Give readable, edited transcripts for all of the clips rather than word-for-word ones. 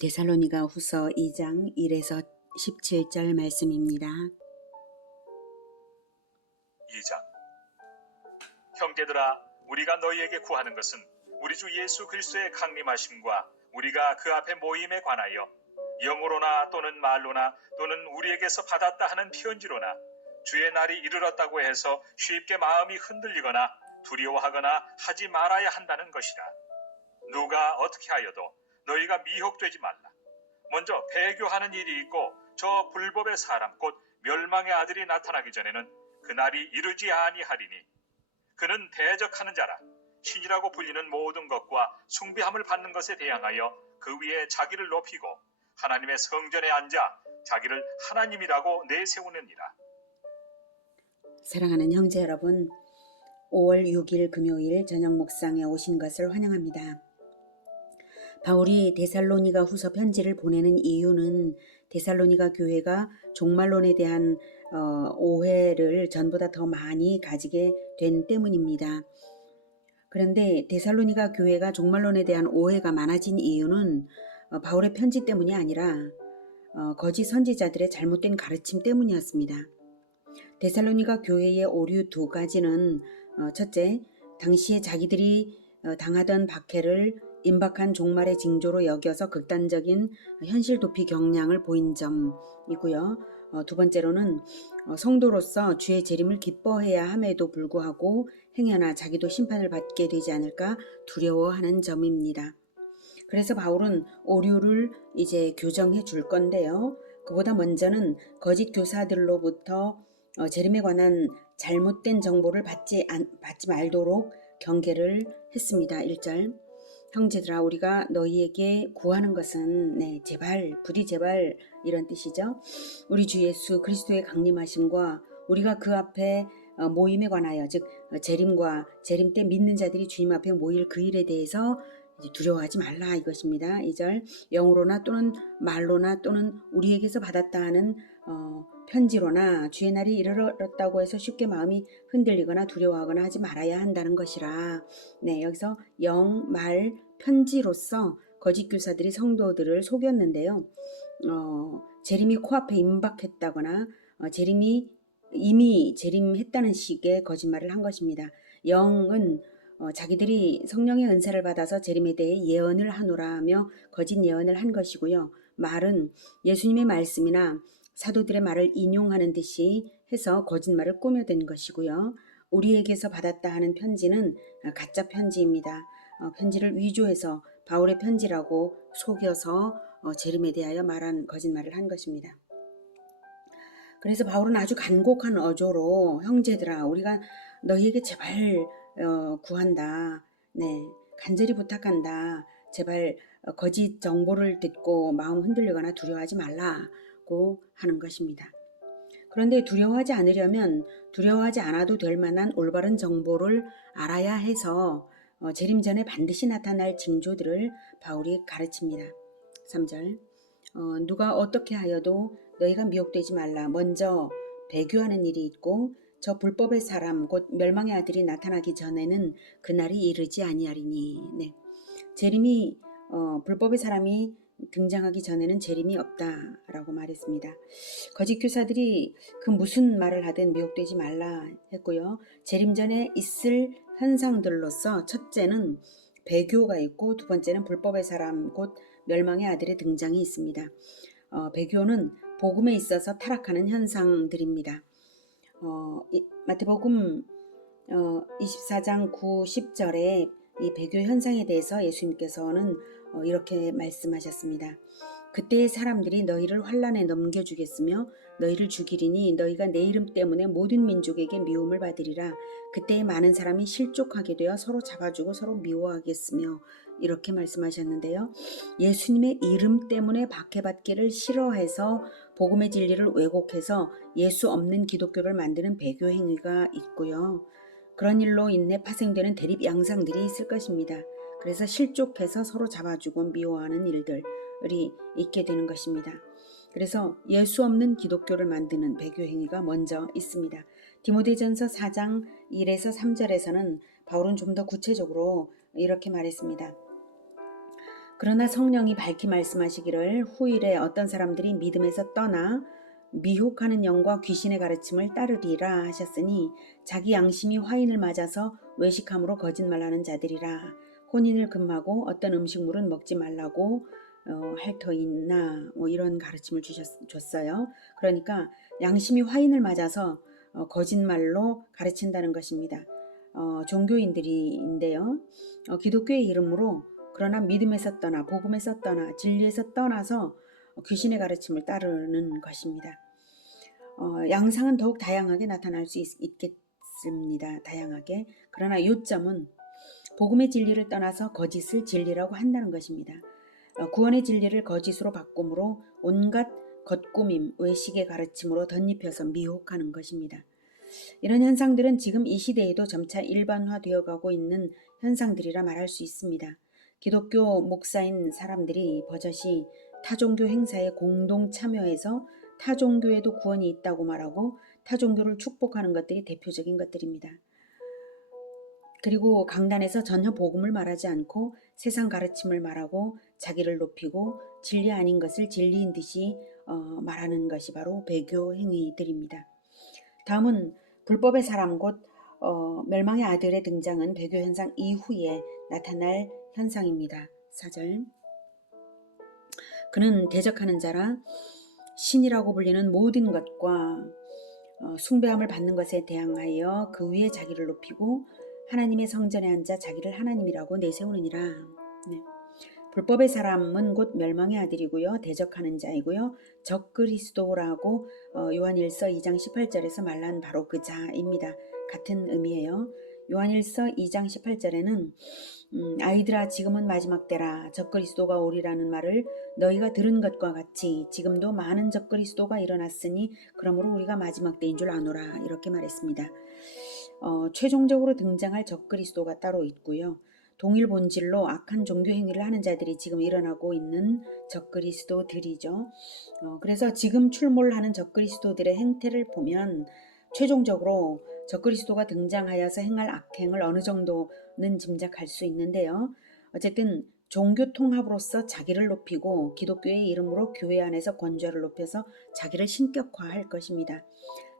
데살로니가 후서 2장 1에서 17절 말씀입니다. 2장. 형제들아, 우리가 너희에게 구하는 것은 우리 주 예수 그리스도의 강림하심과 우리가 그 앞에 모임에 관하여 영으로나 또는 말로나 또는 우리에게서 받았다 하는 편지로나 주의 날이 이르렀다고 해서 쉽게 마음이 흔들리거나 두려워하거나 하지 말아야 한다는 것이라. 누가 어떻게 하여도 너희가 미혹되지 말라. 먼저 배교하는 일이 있고 저 불법의 사람 곧 멸망의 아들이 나타나기 전에는 그날이 이르지 아니하리니 그는 대적하는 자라. 신이라고 불리는 모든 것과 숭배함을 받는 것에 대항하여 그 위에 자기를 높이고 하나님의 성전에 앉아 자기를 하나님이라고 내세우느니라. 사랑하는 형제 여러분, 5월 6일 금요일 저녁 묵상에 오신 것을 환영합니다. 바울이 데살로니가 후서 편지를 보내는 이유는 데살로니가 교회가 종말론에 대한 오해를 전보다 더 많이 가지게 된 때문입니다. 그런데 데살로니가 교회가 종말론에 대한 오해가 많아진 이유는 바울의 편지 때문이 아니라 거짓 선지자들의 잘못된 가르침 때문이었습니다. 데살로니가 교회의 오류 두 가지는 첫째, 당시에 자기들이 당하던 박해를 임박한 종말의 징조로 여겨서 극단적인 현실 도피 경향을 보인 점이고요. 두 번째로는 성도로서 주의 재림을 기뻐해야 함에도 불구하고 행여나 자기도 심판을 받게 되지 않을까 두려워하는 점입니다. 그래서 바울은 오류를 이제 교정해 줄 건데요. 그보다 먼저는 거짓 교사들로부터 재림에 관한 잘못된 정보를 받지 말도록 경계를 했습니다. 1절. 형제들아, 우리가 너희에게 구하는 것은 제발, 부디 제발 이런 뜻이죠. 우리 주 예수 그리스도의 강림하심과 우리가 그 앞에 모임에 관하여, 즉 재림과 재림 때 믿는 자들이 주님 앞에 모일 그 일에 대해서 두려워하지 말라 이것입니다. 2절. 영으로나 또는 말로나 또는 우리에게서 받았다 하는 편지로나 주의 날이 이르렀다고 해서 쉽게 마음이 흔들리거나 두려워하거나 하지 말아야 한다는 것이라. 여기서 영, 말, 편지로서 거짓 교사들이 성도들을 속였는데요. 재림이 코앞에 임박했다거나 재림이 이미 재림했다는 식의 거짓말을 한 것입니다. 영은 자기들이 성령의 은사를 받아서 재림에 대해 예언을 하노라며 거짓 예언을 한 것이고요. 말은 예수님의 말씀이나 사도들의 말을 인용하는 듯이 해서 거짓말을 꾸며댄 것이고요. 우리에게서 받았다 하는 편지는 가짜 편지입니다. 편지를 위조해서 바울의 편지라고 속여서 재림에 대하여 말한 거짓말을 한 것입니다. 그래서 바울은 아주 간곡한 어조로 형제들아, 우리가 너희에게 제발 구한다. 간절히 부탁한다. 제발 거짓 정보를 듣고 마음 흔들리거나 두려워하지 말라고 하는 것입니다. 그런데 두려워하지 않으려면 두려워하지 않아도 될 만한 올바른 정보를 알아야 해서 재림 전에 반드시 나타날 징조들을 바울이 가르칩니다. 3절. 누가 어떻게 하여도 너희가 미혹되지 말라. 먼저 배교하는 일이 있고 저 불법의 사람 곧 멸망의 아들이 나타나기 전에는 그날이 이르지 아니하리니. 재림이 불법의 사람이 등장하기 전에는 재림이 없다라고 말했습니다. 거짓 교사들이 그 무슨 말을 하든 미혹되지 말라 했고요. 재림 전에 있을 현상들로서 첫째는 배교가 있고 두 번째는 불법의 사람 곧 멸망의 아들의 등장이 있습니다. 배교는 복음에 있어서 타락하는 현상들입니다. 마태복음 24장 9, 10절에 이 배교 현상에 대해서 예수님께서는 이렇게 말씀하셨습니다. 그때의 사람들이 너희를 환난에 넘겨주겠으며 너희를 죽이리니 너희가 내 이름 때문에 모든 민족에게 미움을 받으리라. 그때에 많은 사람이 실족하게 되어 서로 잡아주고 서로 미워하겠으며 이렇게 말씀하셨는데요. 예수님의 이름 때문에 박해받기를 싫어해서 복음의 진리를 왜곡해서 예수 없는 기독교를 만드는 배교 행위가 있고요. 그런 일로 인해 파생되는 대립 양상들이 있을 것입니다. 그래서 실족해서 서로 잡아주고 미워하는 일들이 있게 되는 것입니다. 그래서 예수 없는 기독교를 만드는 배교 행위가 먼저 있습니다. 디모데전서 4장 1에서 3절에서는 바울은 좀 더 구체적으로 이렇게 말했습니다. 그러나 성령이 밝히 말씀하시기를 후일에 어떤 사람들이 믿음에서 떠나 미혹하는 영과 귀신의 가르침을 따르리라 하셨으니 자기 양심이 화인을 맞아서 외식함으로 거짓말하는 자들이라. 혼인을 금하고 어떤 음식물은 먹지 말라고 할 터이나 이런 가르침을 줬어요. 그러니까 양심이 화인을 맞아서 거짓말로 가르친다는 것입니다. 종교인들인데요. 기독교의 이름으로 그러나 믿음에서 떠나 복음에서 떠나 진리에서 떠나서 귀신의 가르침을 따르는 것입니다. 양상은 더욱 다양하게 나타날 수 있겠습니다. 다양하게. 그러나 요점은 복음의 진리를 떠나서 거짓을 진리라고 한다는 것입니다. 구원의 진리를 거짓으로 바꿈으로 온갖 겉꾸밈, 외식의 가르침으로 덧입혀서 미혹하는 것입니다. 이런 현상들은 지금 이 시대에도 점차 일반화되어 가고 있는 현상들이라 말할 수 있습니다. 기독교 목사인 사람들이 버젓이 타종교 행사에 공동 참여해서 타종교에도 구원이 있다고 말하고 타종교를 축복하는 것들이 대표적인 것들입니다. 그리고 강단에서 전혀 복음을 말하지 않고 세상 가르침을 말하고 자기를 높이고 진리 아닌 것을 진리인 듯이 말하는 것이 바로 배교 행위들입니다. 다음은 불법의 사람 곧 멸망의 아들의 등장은 배교 현상 이후에 나타날 현상입니다. 4절. 그는 대적하는 자라 신이라고 불리는 모든 것과 숭배함을 받는 것에 대항하여 그 위에 자기를 높이고 하나님의 성전에 앉아 자기를 하나님이라고 내세우느니라. 네. 불법의 사람은 곧 멸망의 아들이고요. 대적하는 자이고요. 적그리스도라고 요한일서 2장 18절에서 말한 바로 그 자입니다. 같은 의미예요. 요한일서 2장 18절에는 아이들아 지금은 마지막 때라 적그리스도가 오리라는 말을 너희가 들은 것과 같이 지금도 많은 적그리스도가 일어났으니 그러므로 우리가 마지막 때인 줄 아노라 이렇게 말했습니다. 최종적으로 등장할 적그리스도가 따로 있고요. 동일 본질로 악한 종교 행위를 하는 자들이 지금 일어나고 있는 적그리스도들이죠. 그래서 지금 출몰하는 적그리스도들의 행태를 보면 최종적으로 적그리스도가 등장하여서 행할 악행을 어느 정도는 짐작할 수 있는데요. 어쨌든 종교 통합으로서 자기를 높이고 기독교의 이름으로 교회 안에서 권좌를 높여서 자기를 신격화할 것입니다.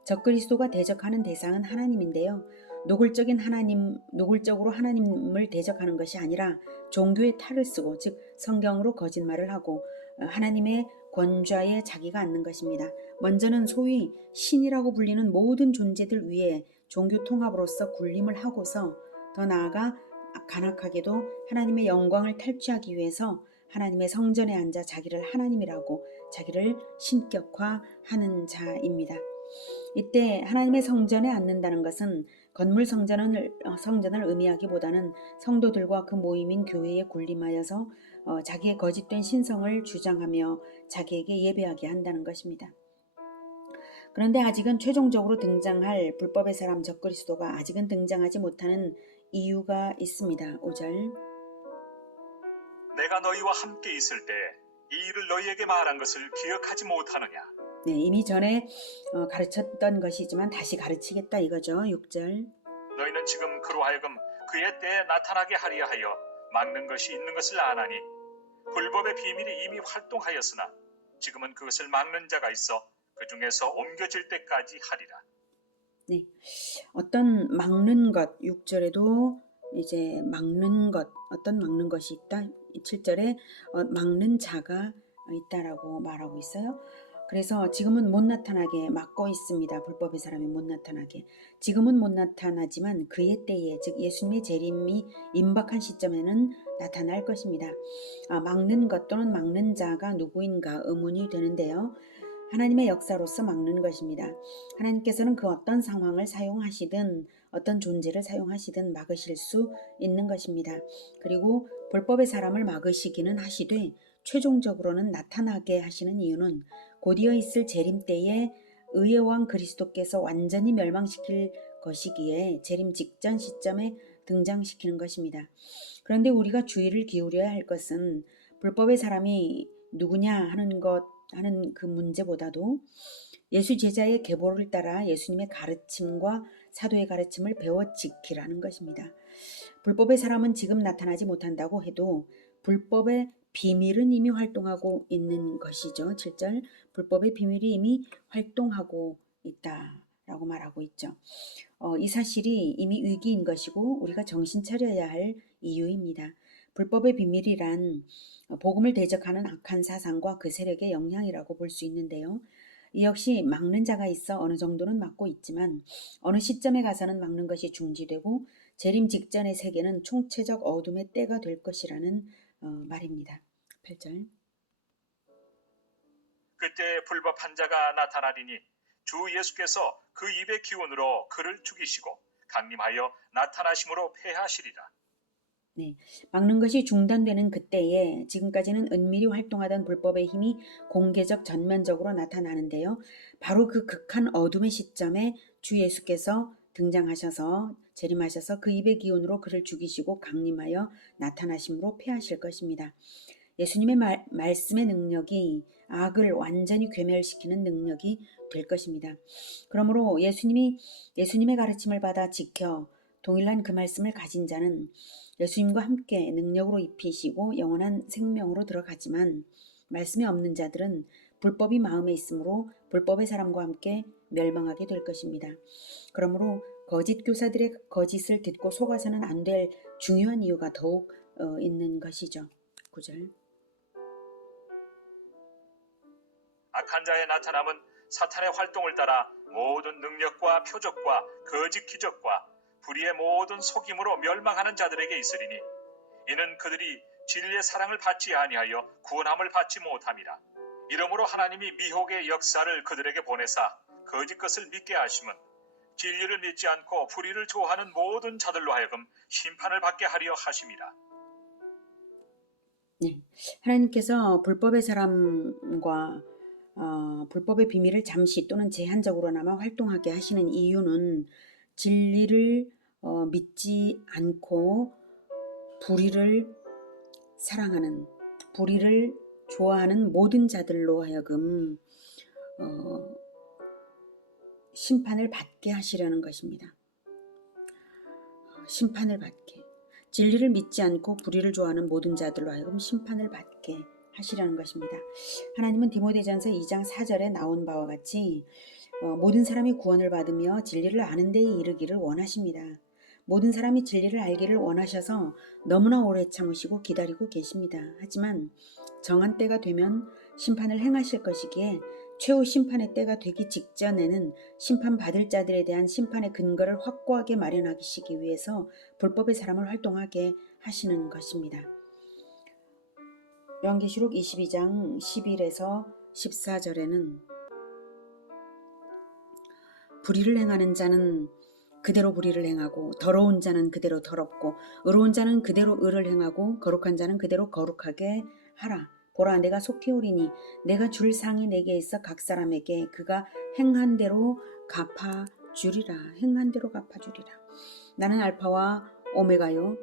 적그리스도가 대적하는 대상은 하나님인데요. 노골적으로 하나님을 대적하는 것이 아니라 종교의 탈을 쓰고 즉 성경으로 거짓말을 하고 하나님의 권좌에 자기가 앉는 것입니다. 먼저는 소위 신이라고 불리는 모든 존재들 위에 종교 통합으로서 군림을 하고서 더 나아가 간악하게도 하나님의 영광을 탈취하기 위해서 하나님의 성전에 앉아 자기를 하나님이라고 자기를 신격화하는 자입니다. 이때 하나님의 성전에 앉는다는 것은 건물 성전을 의미하기보다는 성도들과 그 모임인 교회에 군림하여서 자기의 거짓된 신성을 주장하며 자기에게 예배하게 한다는 것입니다. 그런데 아직은 최종적으로 등장할 불법의 사람 적그리스도가 아직은 등장하지 못하는 이유가 있습니다. 5절. 내가 너희와 함께 있을 때 이 일을 너희에게 말한 것을 기억하지 못하느냐. 네, 이미 전에 가르쳤던 것이지만 다시 가르치겠다 이거죠. 6절. 너희는 지금 그로 하여금 그의 때에 나타나게 하려 하여 막는 것이 있는 것을 아나니 불법의 비밀이 이미 활동하였으나 지금은 그것을 막는 자가 있어 그 중에서 옮겨질 때까지 하리라. 네, 어떤 막는 것 6절에도 이제 막는 것 어떤 막는 것이 있다. 7절에 막는 자가 있다라고 말하고 있어요. 그래서 지금은 못 나타나게 막고 있습니다. 불법의 사람이 못 나타나게. 지금은 못 나타나지만 그의 때에 즉 예수님의 재림이 임박한 시점에는 나타날 것입니다. 막는 것 또는 막는 자가 누구인가 의문이 되는데요. 하나님의 역사로서 막는 것입니다. 하나님께서는 그 어떤 상황을 사용하시든 어떤 존재를 사용하시든 막으실 수 있는 것입니다. 그리고 불법의 사람을 막으시기는 하시되 최종적으로는 나타나게 하시는 이유는 곧이어 있을 재림 때에 의의 왕 그리스도께서 완전히 멸망시킬 것이기에 재림 직전 시점에 등장시키는 것입니다. 그런데 우리가 주의를 기울여야 할 것은 불법의 사람이 누구냐 하는 그 문제보다도 예수 제자의 계보를 따라 예수님의 가르침과 사도의 가르침을 배워 지키라는 것입니다. 불법의 사람은 지금 나타나지 못한다고 해도 불법의 비밀은 이미 활동하고 있는 것이죠. 7절 불법의 비밀이 이미 활동하고 있다라고 말하고 있죠. 이 사실이 이미 위기인 것이고 우리가 정신 차려야 할 이유입니다. 불법의 비밀이란 복음을 대적하는 악한 사상과 그 세력의 영향이라고 볼 수 있는데요. 이 역시 막는 자가 있어 어느 정도는 막고 있지만 어느 시점에 가서는 막는 것이 중지되고 재림 직전의 세계는 총체적 어둠의 때가 될 것이라는 말입니다. 8절 그때 불법한 자가 나타나리니 주 예수께서 그 입의 기운으로 그를 죽이시고 강림하여 나타나심으로 패하시리라. 네, 막는 것이 중단되는 그때에 지금까지는 은밀히 활동하던 불법의 힘이 공개적 전면적으로 나타나는데요. 바로 그 극한 어둠의 시점에 주 예수께서 등장하셔서 재림하셔서 그 입의 기운으로 그를 죽이시고 강림하여 나타나심으로 패하실 것입니다. 예수님의 말씀의 능력이 악을 완전히 괴멸시키는 능력이 될 것입니다. 그러므로 예수님의 가르침을 받아 지켜 동일한 그 말씀을 가진 자는 예수님과 함께 능력으로 입히시고 영원한 생명으로 들어가지만 말씀이 없는 자들은 불법이 마음에 있으므로 불법의 사람과 함께 멸망하게 될 것입니다. 그러므로 거짓 교사들의 거짓을 듣고 속아서는 안 될 중요한 이유가 더욱 있는 것이죠. 9절 악한 자의 나타남은 사탄의 활동을 따라 모든 능력과 표적과 거짓 기적과 불의의 모든 속임으로 멸망하는 자들에게 있으리니 이는 그들이 진리의 사랑을 받지 아니하여 구원함을 받지 못함이라. 이러므로 하나님이 미혹의 역사를 그들에게 보내사 거짓 것을 믿게 하심은 진리를 믿지 않고 불의를 좋아하는 모든 자들로 하여금 심판을 받게 하려 하심이라. 네, 하나님께서 불법의 사람과 불법의 비밀을 잠시 또는 제한적으로나마 활동하게 하시는 이유는 진리를 믿지 않고 불의를 사랑하는, 불의를 좋아하는 모든 자들로 하여금 심판을 받게 하시려는 것입니다. 심판을 받게. 진리를 믿지 않고 불의를 좋아하는 모든 자들로 하여금 심판을 받게 하시려는 것입니다. 하나님은 디모데전서 2장 4절에 나온 바와 같이 모든 사람이 구원을 받으며 진리를 아는 데에 이르기를 원하십니다. 모든 사람이 진리를 알기를 원하셔서 너무나 오래 참으시고 기다리고 계십니다. 하지만 정한 때가 되면 심판을 행하실 것이기에 최후 심판의 때가 되기 직전에는 심판받을 자들에 대한 심판의 근거를 확고하게 마련하시기 위해서 불법의 사람을 활동하게 하시는 것입니다. 요한계시록 22장 11에서 14절에는 불의를 행하는 자는 그대로 불의를 행하고 더러운 자는 그대로 더럽고 의로운 자는 그대로 의를 행하고 거룩한 자는 그대로 거룩하게 하라. 보라, 내가 속히 오리니 내가 줄 상이 내게 있어 각 사람에게 그가 행한 대로 갚아주리라. 행한 대로 갚아주리라. 나는 알파와 오메가요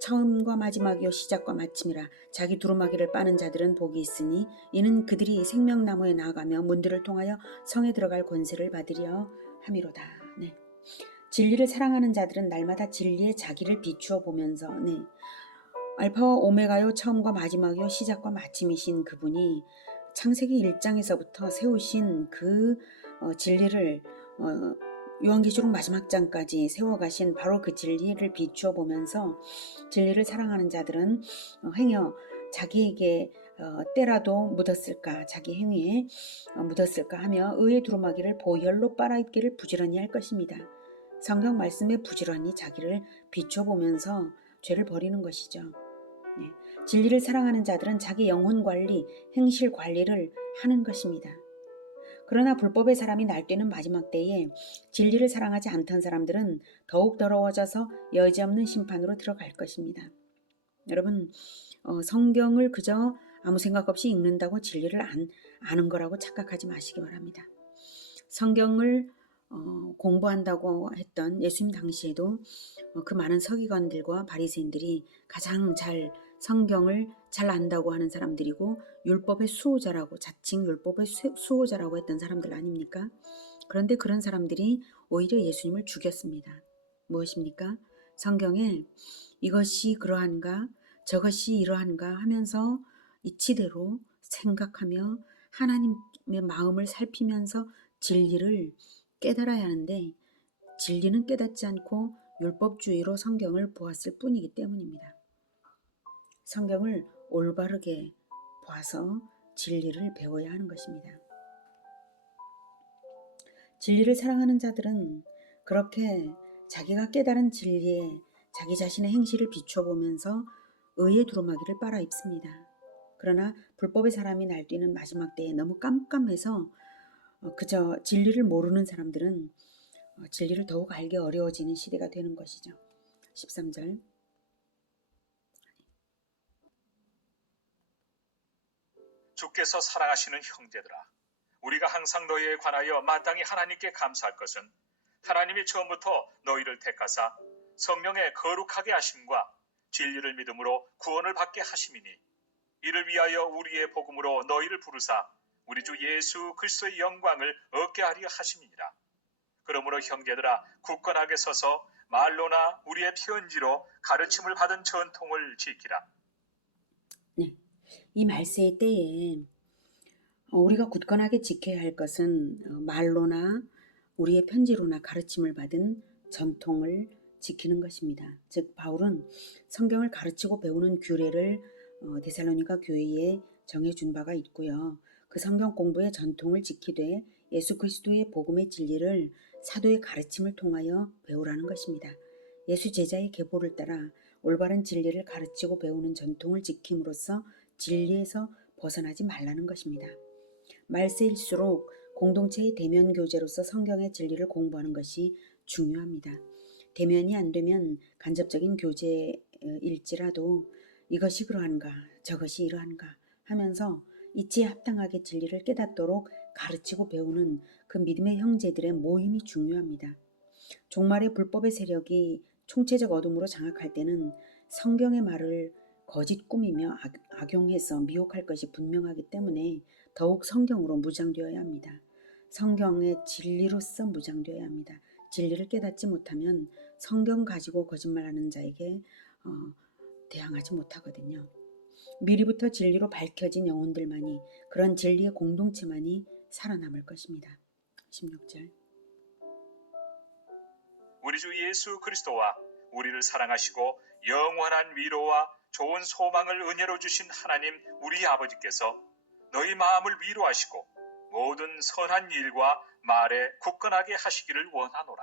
처음과 마지막이요 시작과 마침이라. 자기 두루마기를 빠는 자들은 복이 있으니 이는 그들이 생명나무에 나아가며 문들을 통하여 성에 들어갈 권세를 받으려 함이로다. 네. 진리를 사랑하는 자들은 날마다 진리의 자기를 비추어 보면서 알파와 오메가요 처음과 마지막이요 시작과 마침이신 그분이 창세기 1장에서부터 세우신 그 진리를 요한계시록 마지막 장까지 세워가신 바로 그 진리를 비추어 보면서 진리를 사랑하는 자들은 행여 자기에게 때라도 묻었을까, 자기 행위에 묻었을까 하며 의의 두루마기를 보혈로 빨아입기를 부지런히 할 것입니다. 성경 말씀에 부지런히 자기를 비춰보면서 죄를 버리는 것이죠. 네. 진리를 사랑하는 자들은 자기 영혼 관리, 행실 관리를 하는 것입니다. 그러나 불법의 사람이 날뛰는 마지막 때에 진리를 사랑하지 않던 사람들은 더욱 더러워져서 여지없는 심판으로 들어갈 것입니다. 여러분, 성경을 그저 아무 생각 없이 읽는다고 진리를 아는 거라고 착각하지 마시기 바랍니다. 성경을 공부한다고 했던 예수님 당시에도 그 많은 서기관들과 바리새인들이 가장 성경을 잘 안다고 하는 사람들이고 율법의 수호자라고 자칭 율법의 수호자라고 했던 사람들 아닙니까? 그런데 그런 사람들이 오히려 예수님을 죽였습니다. 무엇입니까? 성경에 이것이 그러한가 저것이 이러한가 하면서 이치대로 생각하며 하나님의 마음을 살피면서 진리를 깨달아야 하는데 진리는 깨닫지 않고 율법주의로 성경을 보았을 뿐이기 때문입니다. 성경을 올바르게 봐서 진리를 배워야 하는 것입니다. 진리를 사랑하는 자들은 그렇게 자기가 깨달은 진리에 자기 자신의 행실을 비춰보면서 의의 두루마기를 빨아 입습니다. 그러나 불법의 사람이 날뛰는 마지막 때에 너무 깜깜해서 그저 진리를 모르는 사람들은 진리를 더욱 알기 어려워지는 시대가 되는 것이죠. 13절 주께서 사랑하시는 형제들아, 우리가 항상 너희에 관하여 마땅히 하나님께 감사할 것은 하나님이 처음부터 너희를 택하사 성령의 거룩하게 하심과 진리를 믿음으로 구원을 받게 하심이니, 이를 위하여 우리의 복음으로 너희를 부르사 우리 주 예수 그리스도의 영광을 얻게 하려 하심이니라. 그러므로 형제들아, 굳건하게 서서 말로나 우리의 편지로 가르침을 받은 전통을 지키라. 네, 이 말세의 때에 우리가 굳건하게 지켜야 할 것은 말로나 우리의 편지로나 가르침을 받은 전통을 지키는 것입니다. 즉 바울은 성경을 가르치고 배우는 규례를 데살로니가 교회에 정해준 바가 있고요. 그 성경 공부의 전통을 지키되 예수 그리스도의 복음의 진리를 사도의 가르침을 통하여 배우라는 것입니다. 예수 제자의 계보를 따라 올바른 진리를 가르치고 배우는 전통을 지킴으로써 진리에서 벗어나지 말라는 것입니다. 말세일수록 공동체의 대면 교제로서 성경의 진리를 공부하는 것이 중요합니다. 대면이 안 되면 간접적인 교제일지라도 이것이 그러한가 저것이 이러한가 하면서 이치에 합당하게 진리를 깨닫도록 가르치고 배우는 그 믿음의 형제들의 모임이 중요합니다. 종말의 불법의 세력이 총체적 어둠으로 장악할 때는 성경의 말을 거짓 꾸미며 악용해서 미혹할 것이 분명하기 때문에 더욱 성경으로 무장되어야 합니다. 성경의 진리로서 무장되어야 합니다. 진리를 깨닫지 못하면 성경 가지고 거짓말하는 자에게 대항하지 못하거든요. 미리부터 진리로 밝혀진 영혼들만이, 그런 진리의 공동체만이 살아남을 것입니다. 16절 우리 주 예수 그리스도와 우리를 사랑하시고 영원한 위로와 좋은 소망을 은혜로 주신 하나님 우리 아버지께서 너희 마음을 위로하시고 모든 선한 일과 말에 굳건하게 하시기를 원하노라.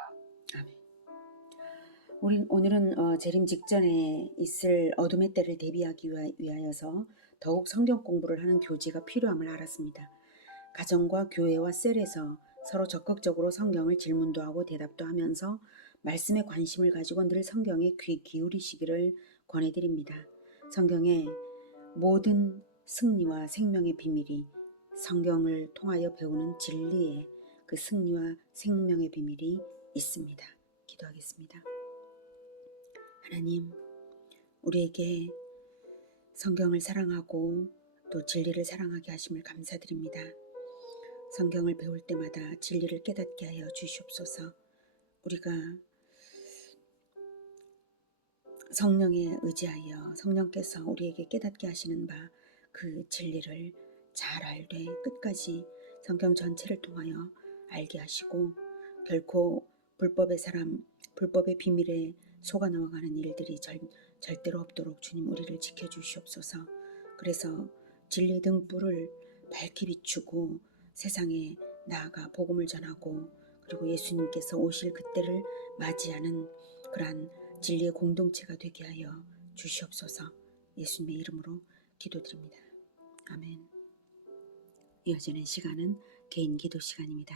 아멘. 오늘은 재림 직전에 있을 어둠의 때를 대비하기 위하여서 더욱 성경 공부를 하는 교제가 필요함을 알았습니다. 가정과 교회와 셀에서 서로 적극적으로 성경을 질문도 하고 대답도 하면서 말씀에 관심을 가지고 늘 성경에 귀 기울이시기를 권해드립니다. 성경의 모든 승리와 생명의 비밀이 성경을 통하여 배우는 진리의 그 승리와 생명의 비밀이 있습니다. 기도하겠습니다. 하나님, 우리에게 성경을 사랑하고 또 진리를 사랑하게 하심을 감사드립니다. 성경을 배울 때마다 진리를 깨닫게 하여 주시옵소서. 우리가 성령에 의지하여 성령께서 우리에게 깨닫게 하시는 바 그 진리를 잘 알되 끝까지 성경 전체를 통하여 알게 하시고 결코 불법의 사람, 불법의 비밀에 속아 넘어가는 일들이 절대로 없도록 주님 우리를 지켜주시옵소서. 그래서 진리의 등불을 밝히 비추고 세상에 나아가 복음을 전하고 그리고 예수님께서 오실 그때를 맞이하는 그러한 진리의 공동체가 되게 하여 주시옵소서. 예수님의 이름으로 기도드립니다. 아멘. 이어지는 시간은 개인 기도 시간입니다.